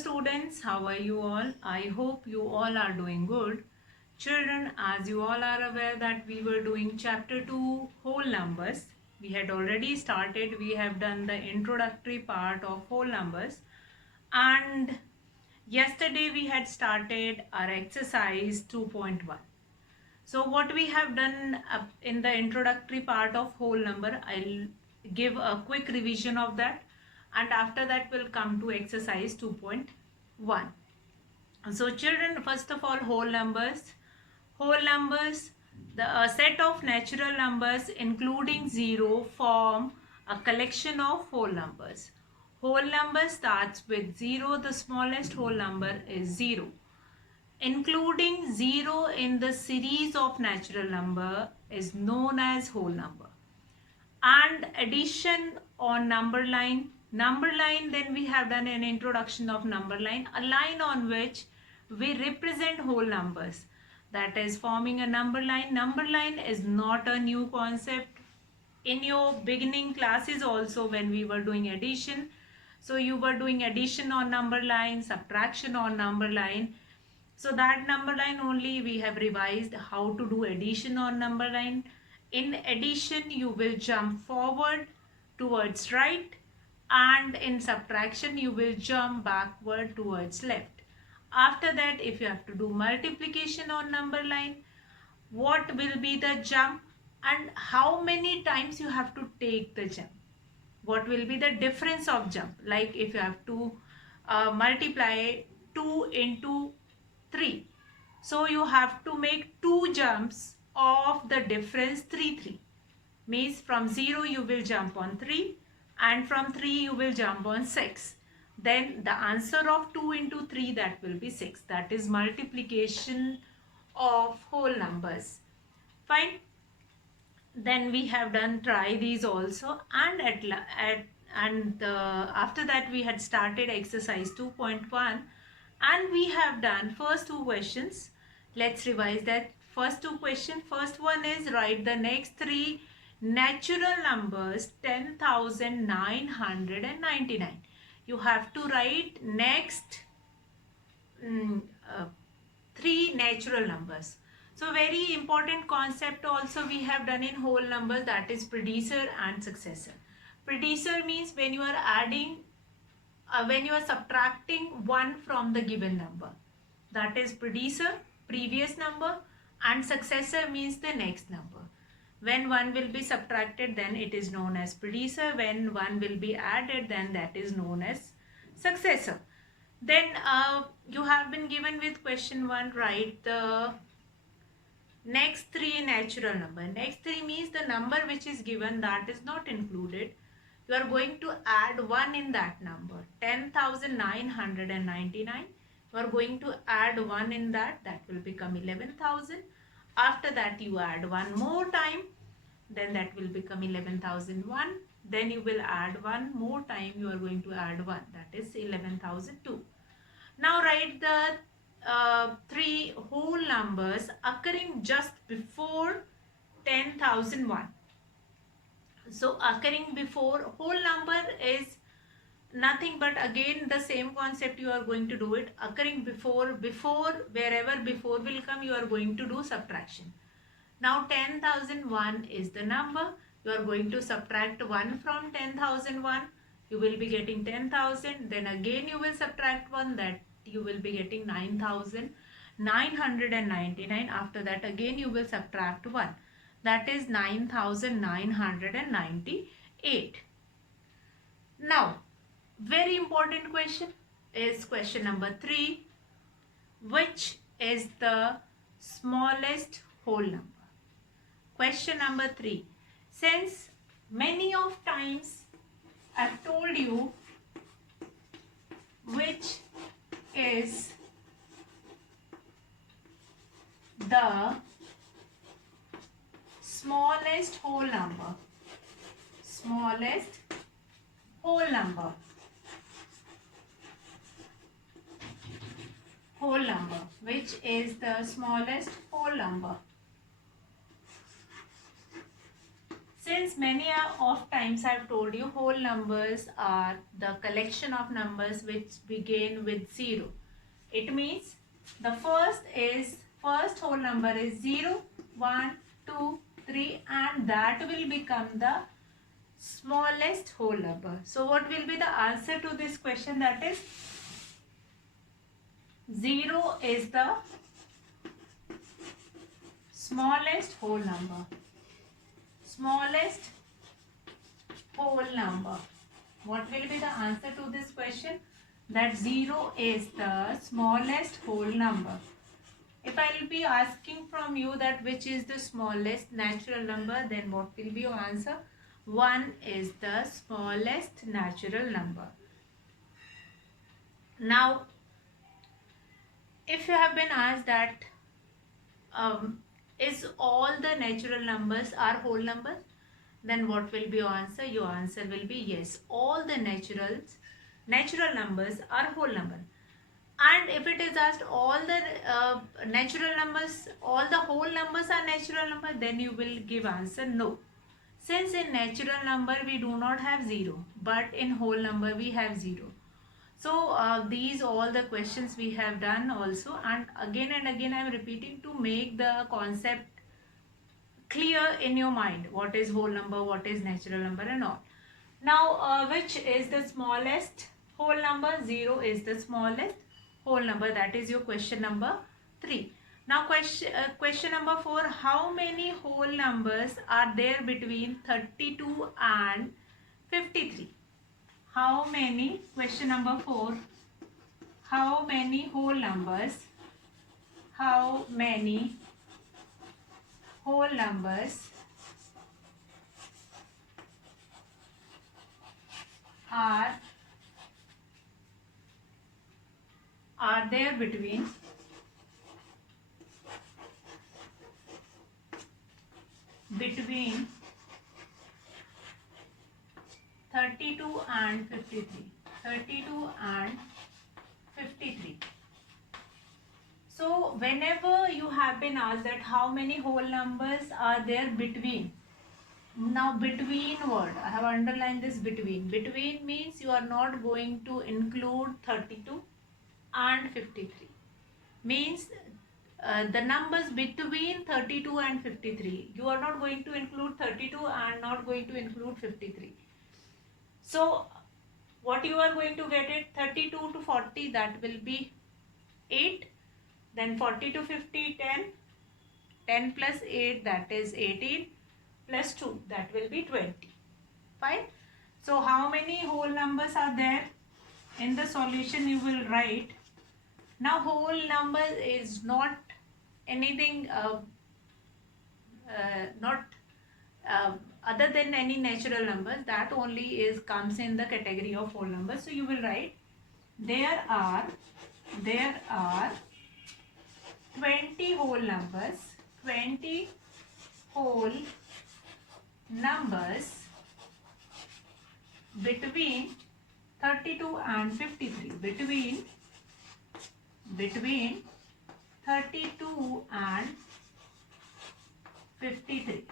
students, how are you all? I hope you all are doing good. Children, as you all are aware that we were doing chapter 2 whole numbers. We had already started. We have done the introductory part of whole numbers. And yesterday we had started our exercise 2.1. So what we have done in the introductory part of whole number, I'll give a quick revision of that, and after that we'll come to exercise 2.1. So children, first of all, whole numbers. Whole numbers, the set of natural numbers including 0 form a collection of whole numbers. Whole number starts with 0, the smallest whole number is 0. Including 0 in the series of natural number is known as whole number. And addition on number line. Number line, then we have done an introduction of number line, a line on which we represent whole numbers. That is forming a number line. Number line is not a new concept. In your beginning classes also, when we were doing addition, so you were doing addition on number line, subtraction on number line. So that number line only we have revised how to do addition on number line. In addition, you will jump forward towards right, and in subtraction you will jump backward towards left. After that, if you have to do multiplication on number line, what will be the jump and how many times you have to take the jump? What will be the difference of jump? Like if you have to multiply 2 into 3. So you have to make 2 jumps of the difference 3, 3. Means from 0 you will jump on 3 and from 3 you will jump on 6. Then the answer of 2 into 3, that will be 6. That is multiplication of whole numbers. Fine. Then we have done try these also, and after that we had started exercise 2.1 and we have done first 2 questions. Let's revise that. First 2 questions. First one is write the next 3 natural numbers 10,999. You have to write next 3 natural numbers. So very important concept also we have done in whole numbers, that is predecessor and successor. Predecessor means when you are adding, when you are subtracting 1 from the given number, that is predecessor, previous number, and successor means the next number. When 1 will be subtracted, then it is known as predecessor. When 1 will be added, then that is known as successor. Then you have been given with question 1, write the next 3 natural number. Next 3 means the number which is given, that is not included. You are going to add 1 in that number. 10,999. You are going to add 1 in that. That will become 11,000. After that you add 1 more time. Then that will become 11,001. Then you will add 1 more time. You are going to add 1. That is 11,002. Now write the 3 whole numbers occurring just before 10,001. So occurring before, whole number is nothing but again the same concept you are going to do it. Occurring before, wherever before will come, you are going to do subtraction. Now 10,001 is the number. You are going to subtract 1 from 10,001. You will be getting 10,000. Then again you will subtract 1, that you will be getting 9,999. After that again you will subtract 1. That is 9,998. Now, very important question is question number 3. Which is the smallest whole number? Question number 3. Since many of times I've told you which is the smallest whole number, smallest whole number, which is the smallest whole number. Since many of times I've told you whole numbers are the collection of numbers which begin with 0. It means the first whole number is 0, 1, 2, 3 and that will become the smallest whole number. So what will be the answer to this question? That is 0 is the smallest whole number. Smallest whole number. What will be the answer to this question? That 0 is the smallest whole number. If I will be asking from you that which is the smallest natural number, then what will be your answer? 1 is the smallest natural number. Now, if you have been asked that is all the natural numbers are whole numbers, then what will be your answer? Your answer will be yes, all the natural numbers are whole numbers. And if it is asked all the natural numbers, all the whole numbers are natural number, then you will give answer no. Since in natural number we do not have 0, but in whole number we have 0. So these all the questions we have done also, and again I am repeating to make the concept clear in your mind. What is whole number, what is natural number and all. Now which is the smallest whole number? 0 is the smallest whole number. That is your question number 3. Now question number 4. How many whole numbers are there between 32 and 53? How many, question number 4, how many whole numbers are there between 32 and 53? 32 and 53. So whenever you have been asked that how many whole numbers are there between, now between word, I have underlined this between. Between means you are not going to include 32 and 53. Means the numbers between 32 and 53. You are not going to include 32 and not going to include 53. So what you are going to get it, 32 to 40, that will be 8. Then 40 to 50, 10. 10 plus 8, that is 18. Plus 2, that will be 20. Fine. So how many whole numbers are there? In the solution you will write. Now whole number is not anything other than any natural numbers. That only comes in the category of whole numbers. So you will write there are 20 whole numbers. 20 whole numbers between 32 and 53. Between 32 and 53.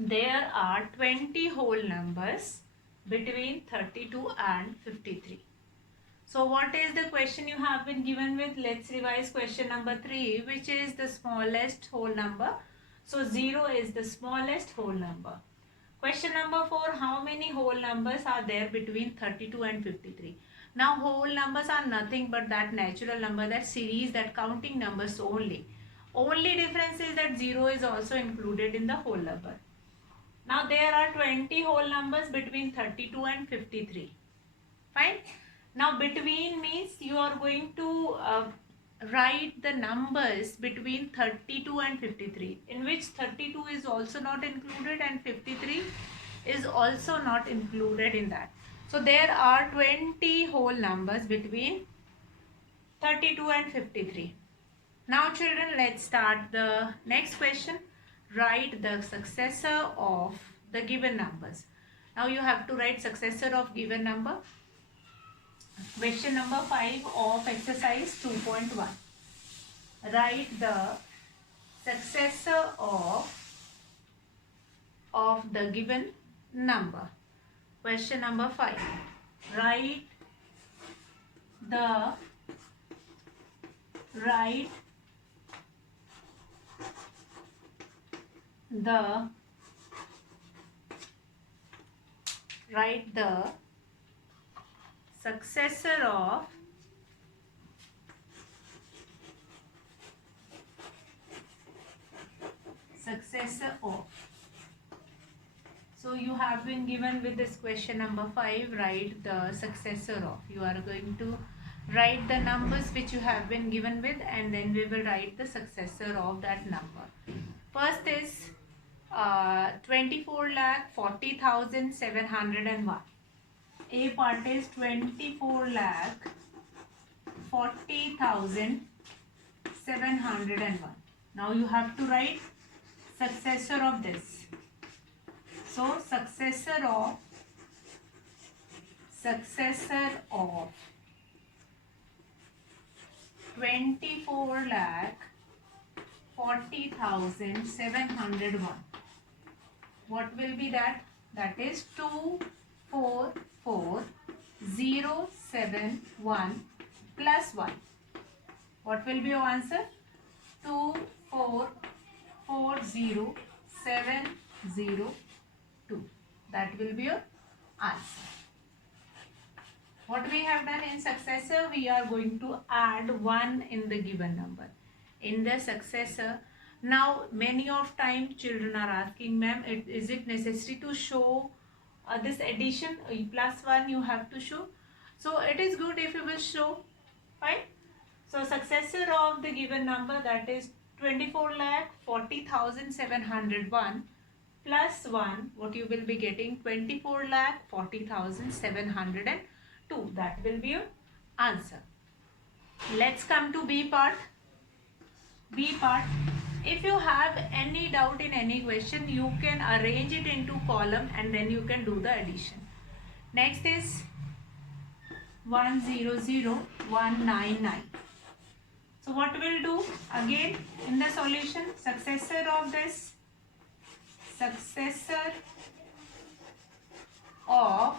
There are 20 whole numbers between 32 and 53. So what is the question you have been given with? Let's revise question number 3, which is the smallest whole number. So 0 is the smallest whole number. Question number 4, how many whole numbers are there between 32 and 53? Now whole numbers are nothing but that natural number, that series, that counting numbers only. Only difference is that 0 is also included in the whole number. Now there are 20 whole numbers between 32 and 53. Fine. Now between means you are going to write the numbers between 32 and 53, in which 32 is also not included and 53 is also not included in that. So there are 20 whole numbers between 32 and 53. Now children, let's start the next question. Write the successor of the given numbers. Now you have to write successor of given number. Question number 5 of exercise 2.1. Write the successor of of the given number. Question number 5. Write the successor of So you have been given with this question number 5, write the successor of. You are going to write the numbers which you have been given with, and then we will write the successor of that number. First is 24,40,701. A part is 24,40,701. Now you have to write successor of this. So successor of 24,40,701. What will be that? That is 244,071 plus 1. What will be your answer? 244,072. That will be your answer. What we have done in successor, we are going to add 1 in the given number. In the successor, now many of time children are asking, ma'am, is it necessary to show this addition plus 1 you have to show? So it is good if you will show, right? So successor of the given number, that is 24,40,701 plus 1, what you will be getting? 24,40,702. That will be your answer. Let's come to B part. B part. If you have any doubt in any question, you can arrange it into column and then you can do the addition. Next is 100,199. So what we'll do again in the solution, successor of this, successor of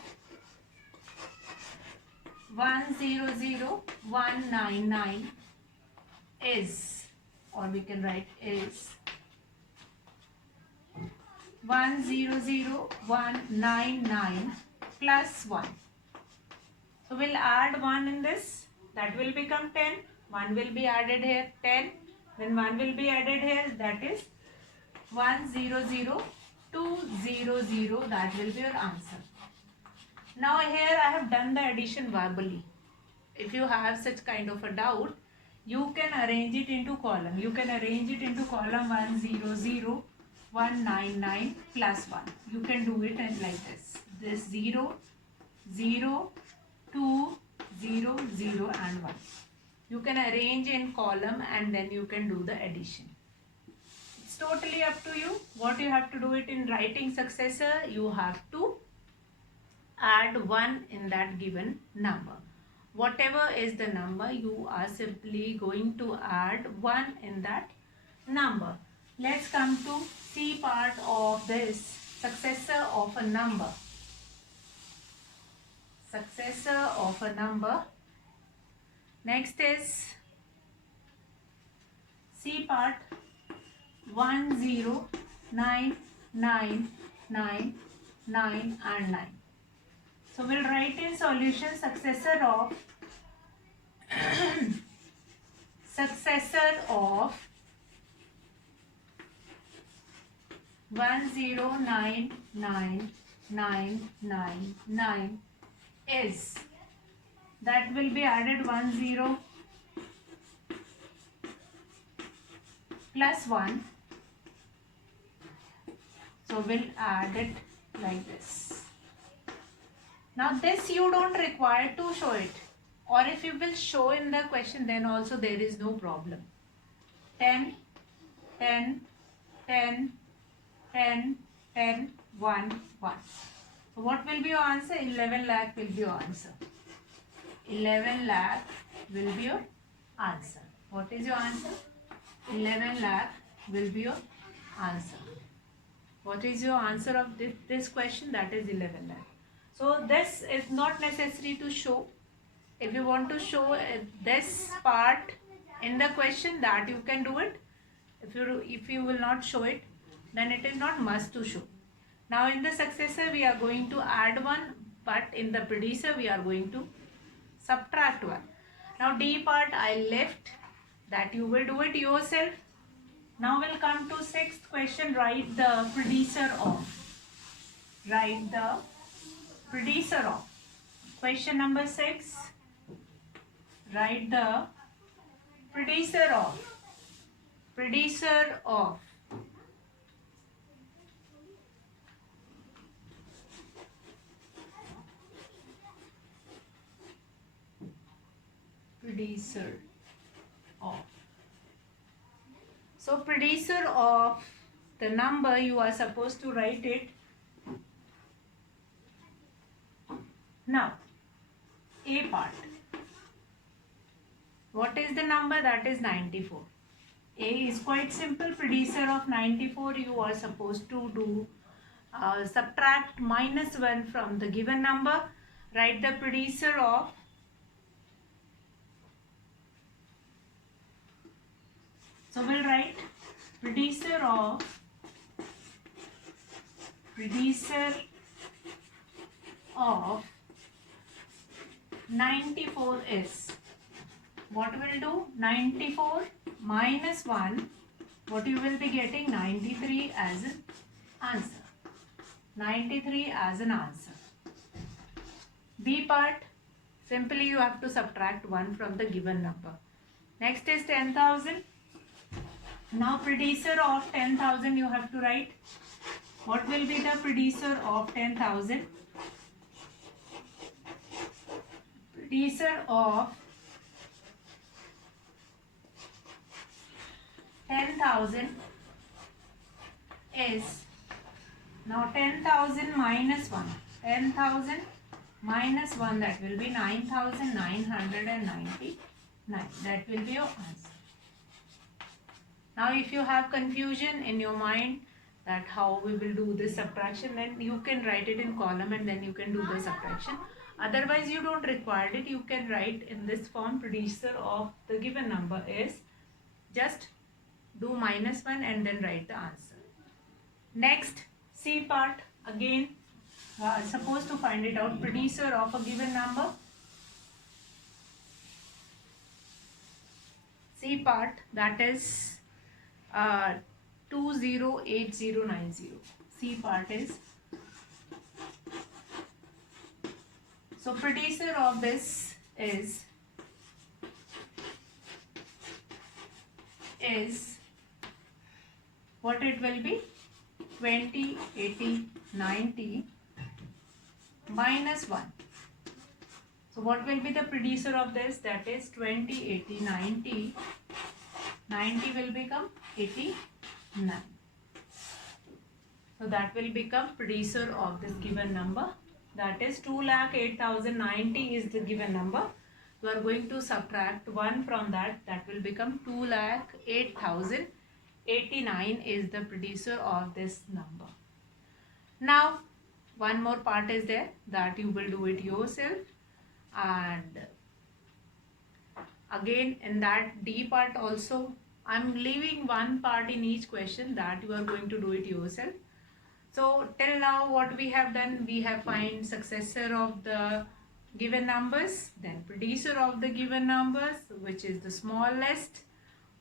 100,199 is, or we can write is 100,199 plus 1. So we'll add 1 in this, that will become 10. 1 will be added here, 10. Then 1 will be added here, that is 100,200. That will be your answer. Now here I have done the addition verbally. If you have such kind of a doubt, you can arrange it into column. You can arrange it into column 100,199 plus 1. You can do it like this. This 0, 0, 2, 0, 0 and 1. You can arrange in column and then you can do the addition. It's totally up to you. What you have to do it in writing successor, you have to add 1 in that given number. Whatever is the number, you are simply going to add 1 in that number. Let's come to C part of this, successor of a number. Successor of a number. Next is C part, 109,999 and 9. So we'll write in solution successor of 109,999 is, that will be added 10 plus 1. So we'll add it like this. Now this you don't require to show it, or if you will show in the question, then also there is no problem. 10, 10, 10, 10, 10, 1, 1. So what will be your answer? 11 lakh will be your answer. 11 lakh will be your answer. What is your answer? 11 lakh will be your answer. What is your answer of this question? That is 11 lakh. So this is not necessary to show. If you want to show this part in the question, that you can do it. If you will not show it, then it is not must to show. Now in the successor we are going to add 1, but in the predecessor we are going to subtract 1. Now D part I left, that you will do it yourself. Now we'll come to 6th question. Write the predecessor of. Write the predecessor of. Question number 6. Write the predecessor of. Predecessor of. Predecessor of. So predecessor of the number, you are supposed to write it. Now, A part. What is the number? That is 94. A is quite simple. Predecessor of 94, you are supposed to do subtract -1 from the given number. Write the predecessor of. So we'll write predecessor of 94 is. What will do? 94 minus 1. What you will be getting? 93 as an answer. 93 as an answer. B part. Simply you have to subtract 1 from the given number. Next is 10,000. Now predecessor of 10,000 you have to write. What will be the predecessor of 10,000? Predecessor of 10,000 is, now 10,000 minus 1. 10,000 minus 1, that will be 9,999. That will be your answer. Now if you have confusion in your mind that how we will do this subtraction, then you can write it in column and then you can do the subtraction. Otherwise you don't require it. You can write in this form. Predecessor of the given number is, just do -1 and then write the answer. Next, C part. Again, supposed to find it out. Predecessor of a given number. C part, that is 208090. C part is. So predecessor of this is what it will be? 20, 80, 90 minus 1. So what will be the predecessor of this? That is 20, 80, 90. 90 will become 89. So that will become predecessor of this given number. That is 2,08,090 is the given number. You are going to subtract 1 from that. That will become 2,08,089 is the predecessor of this number. Now, one more part is there that you will do it yourself. And again in that D part also, I'm leaving one part in each question that you are going to do it yourself. So till now what we have done, we have find successor of the given numbers, then predecessor of the given numbers, which is the smallest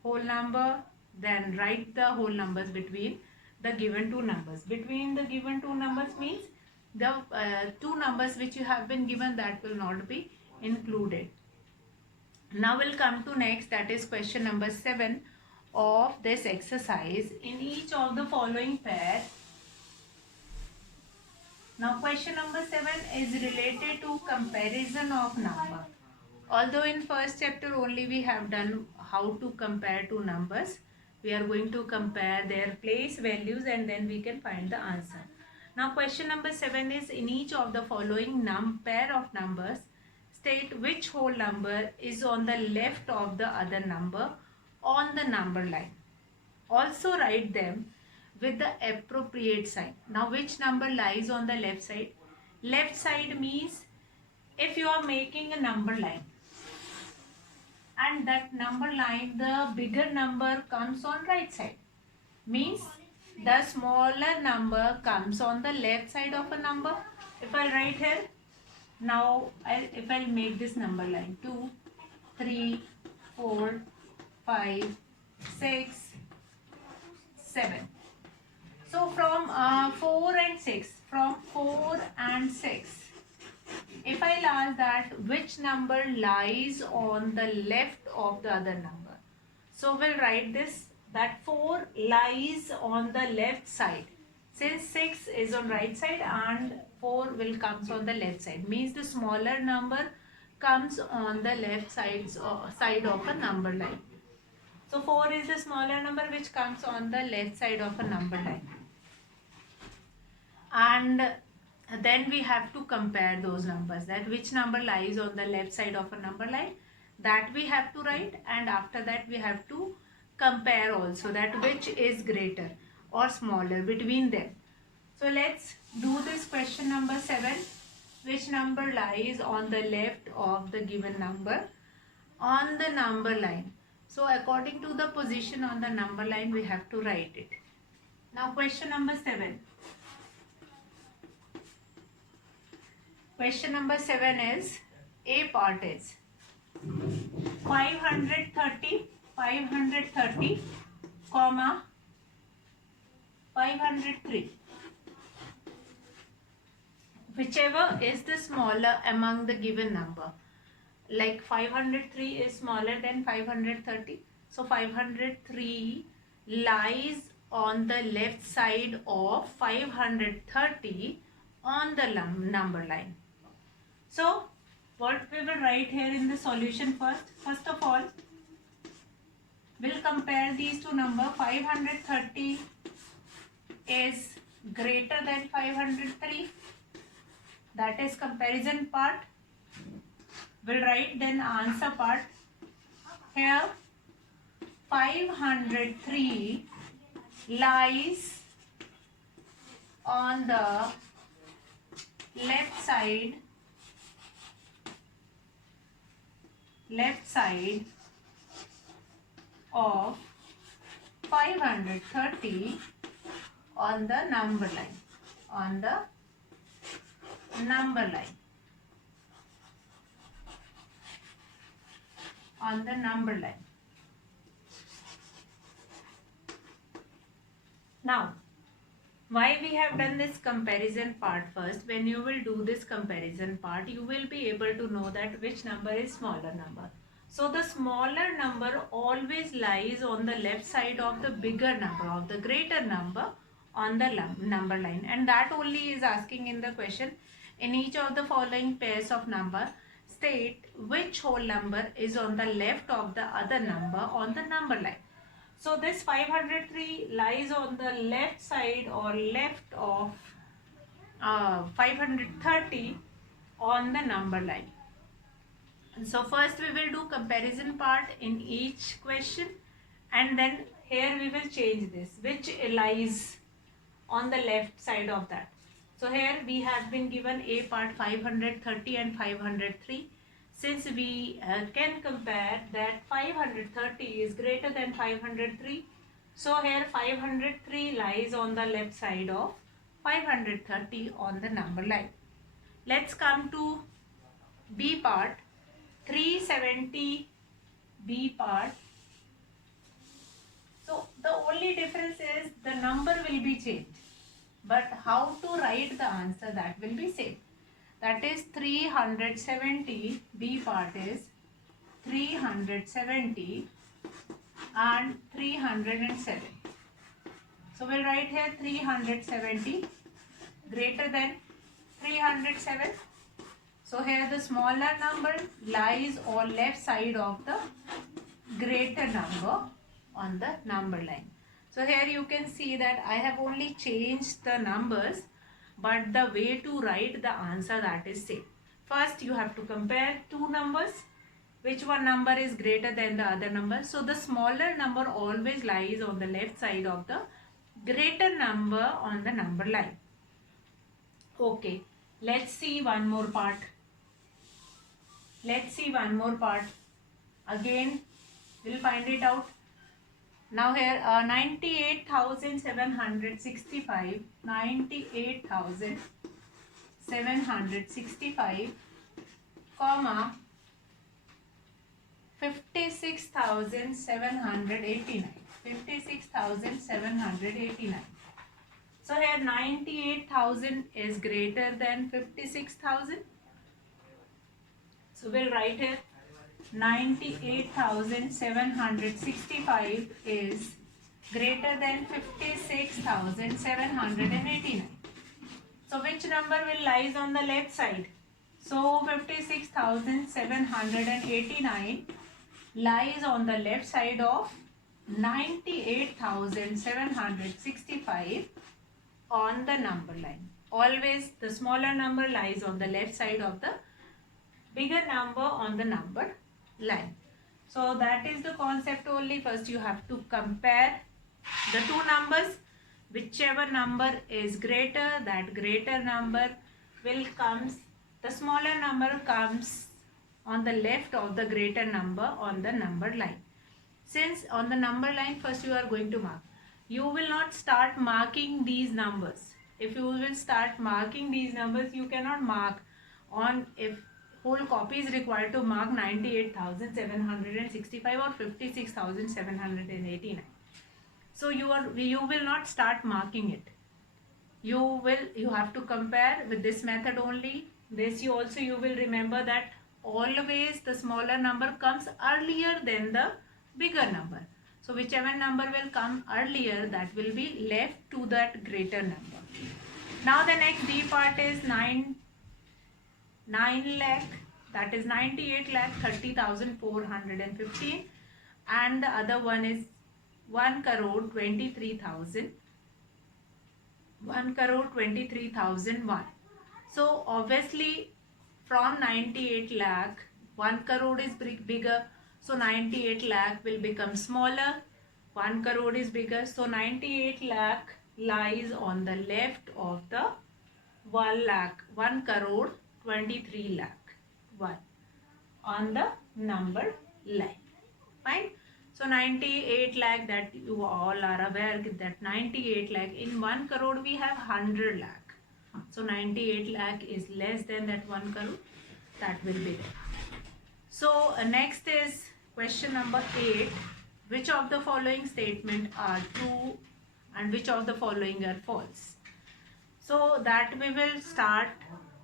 whole number, then write the whole numbers between the given two numbers. Between the given two numbers means the two numbers which you have been given, that will not be included. Now we'll come to next, that is question number 7 of this exercise. In each of the following pair. Now question number 7 is related to comparison of number. Although in first chapter only we have done how to compare two numbers, we are going to compare their place values and then we can find the answer. Now question number 7 is, in each of the following pair of numbers, state which whole number is on the left of the other number on the number line. Also write them with the appropriate sign. Now which number lies on the left side? Left side means if you are making a number line and that number line, the bigger number comes on right side, means the smaller number comes on the left side of a number. If I write here, now if I'll make this number line 2, 3, 4, 5, 6, 7. So from 4 and 6, from 4 and 6, if I'll ask that which number lies on the left of the other number, so we'll write this, that 4 lies on the left side. Since 6 is on right side and 4 will comes on the left side, means the smaller number comes on the left side of a number line. So 4 is the smaller number which comes on the left side of a number line. And then we have to compare those numbers, that which number lies on the left side of a number line, that we have to write, and after that we have to compare also that which is greater or smaller between them. So let's do this question number 7. Which number lies on the left of the given number on the number line? So according to the position on the number line, we have to write it. Now question number 7. Question number 7 is, A part is 530, comma 503. Whichever is the smaller among the given number. Like 503 is smaller than 530. So 503 lies on the left side of 530 on the number line. So what we will write here in the solution first? First of all, we'll compare these two numbers. 530 is greater than 503. That is comparison part. We'll write then answer part. Here 503 lies on the left side of 530 on the number line. On the number line. Now, why we have done this comparison part first? When you will do this comparison part, you will be able to know that which number is smaller number. So the smaller number always lies on the left side of the bigger number, of the greater number on the number line. And that only is asking in the question, in each of the following pairs of number, state which whole number is on the left of the other number on the number line. So this 503 lies on the left side or left of 530 on the number line. So first we will do comparison part in each question, and then here we will change this, which lies on the left side of that. So here we have been given A part 530 and 503. Since we can compare that 530 is greater than 503, so here 503 lies on the left side of 530 on the number line. Let's come to B part, 370 B part. So the only difference is the number will be changed, but how to write the answer, that will be same. That is 370, B part is 370 and 307. So we'll write here 370 greater than 307. So here the smaller number lies on left side of the greater number on the number line. So here you can see that I have only changed the numbers, but the way to write the answer, that is same. First you have to compare two numbers, which one number is greater than the other number. So the smaller number always lies on the left side of the greater number on the number line. Okay, let's see one more part. Let's see one more part. Again, we'll find it out. Now here 98,765, 98,765, comma 56,789, 56,789. So here 98,000 is greater than 56,000. So we'll write here 98,765 is greater than 56,789. So which number will lies on the left side? So 56,789 lies on the left side of 98,765 on the number line. Always the smaller number lies on the left side of the bigger number on the number line. So that is the concept only. First you have to compare the two numbers. Whichever number is greater, that greater number will comes, the smaller number comes on the left of the greater number on the number line. Since on the number line first you are going to mark, you will not start marking these numbers. If you will start marking these numbers, you cannot mark on, if whole copy is required to mark 98,765 or 56,789. So you will not start marking it. You have to compare with this method only. This you will remember that always the smaller number comes earlier than the bigger number. So whichever number will come earlier, that will be left to that greater number. Now the next D part is 9 lakh, that is 98,30,415, and the other one is 1,23,000, 1,23,001. So obviously from 98 lakh 1 crore is bigger, so 98 lakh will become smaller. 1 crore is bigger, so 98 lakh lies on the left of the 1 lakh, 1 crore 23 lakh 1 on the number line. Fine. So 98 lakh, that you all are aware that 98 lakh, in 1 crore we have 100 lakh. So 98 lakh is less than that 1 crore, that will be there. So next is question number 8. Which of the following statement are true and which of the following are false? So that we will start.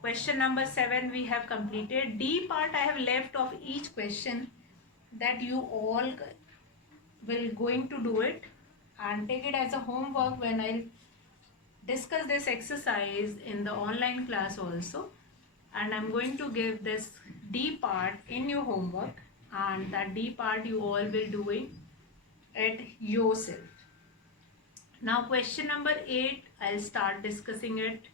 Question number 7 we have completed. D part I have left of each question, that you all will going to do it and take it as a homework when I discuss this exercise in the online class also. And I'm going to give this D part in your homework, and that D part you all will doing it yourself. Now question number 8, I'll start discussing it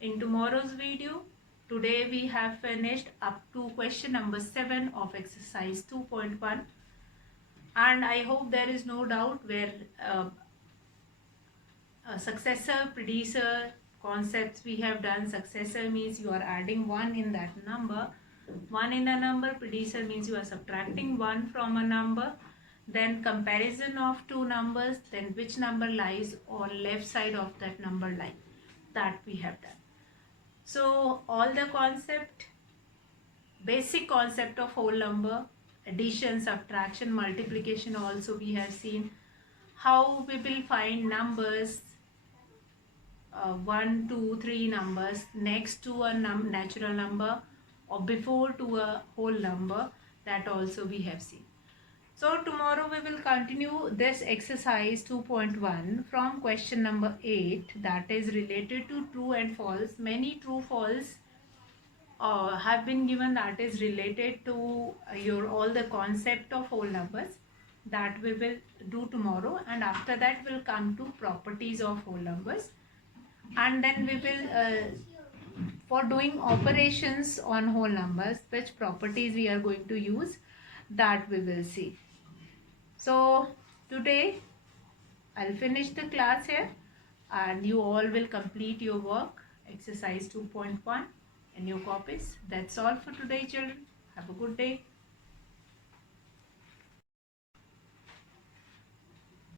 in tomorrow's video. Today we have finished up to question number 7 of exercise 2.1, and I hope there is no doubt where successor, predecessor concepts we have done. Successor means you are adding 1 in that number, 1 in a number. Predecessor means you are subtracting 1 from a number. Then comparison of two numbers, then which number lies on left side of that number line, that we have done. So all the concept, basic concept of whole number, addition, subtraction, multiplication also we have seen. How we will find numbers, 1, 2, 3 numbers next to a natural number or before to a whole number, that also we have seen. So tomorrow we will continue this exercise 2.1 from question number 8, that is related to true and false. Many true false have been given, that is related to your all the concept of whole numbers, that we will do tomorrow. And after that we'll come to properties of whole numbers, and then we will for doing operations on whole numbers, which properties we are going to use, that we will see. So today I'll finish the class here and you all will complete your work, exercise 2.1 in your copies. That's all for today, children. Have a good day.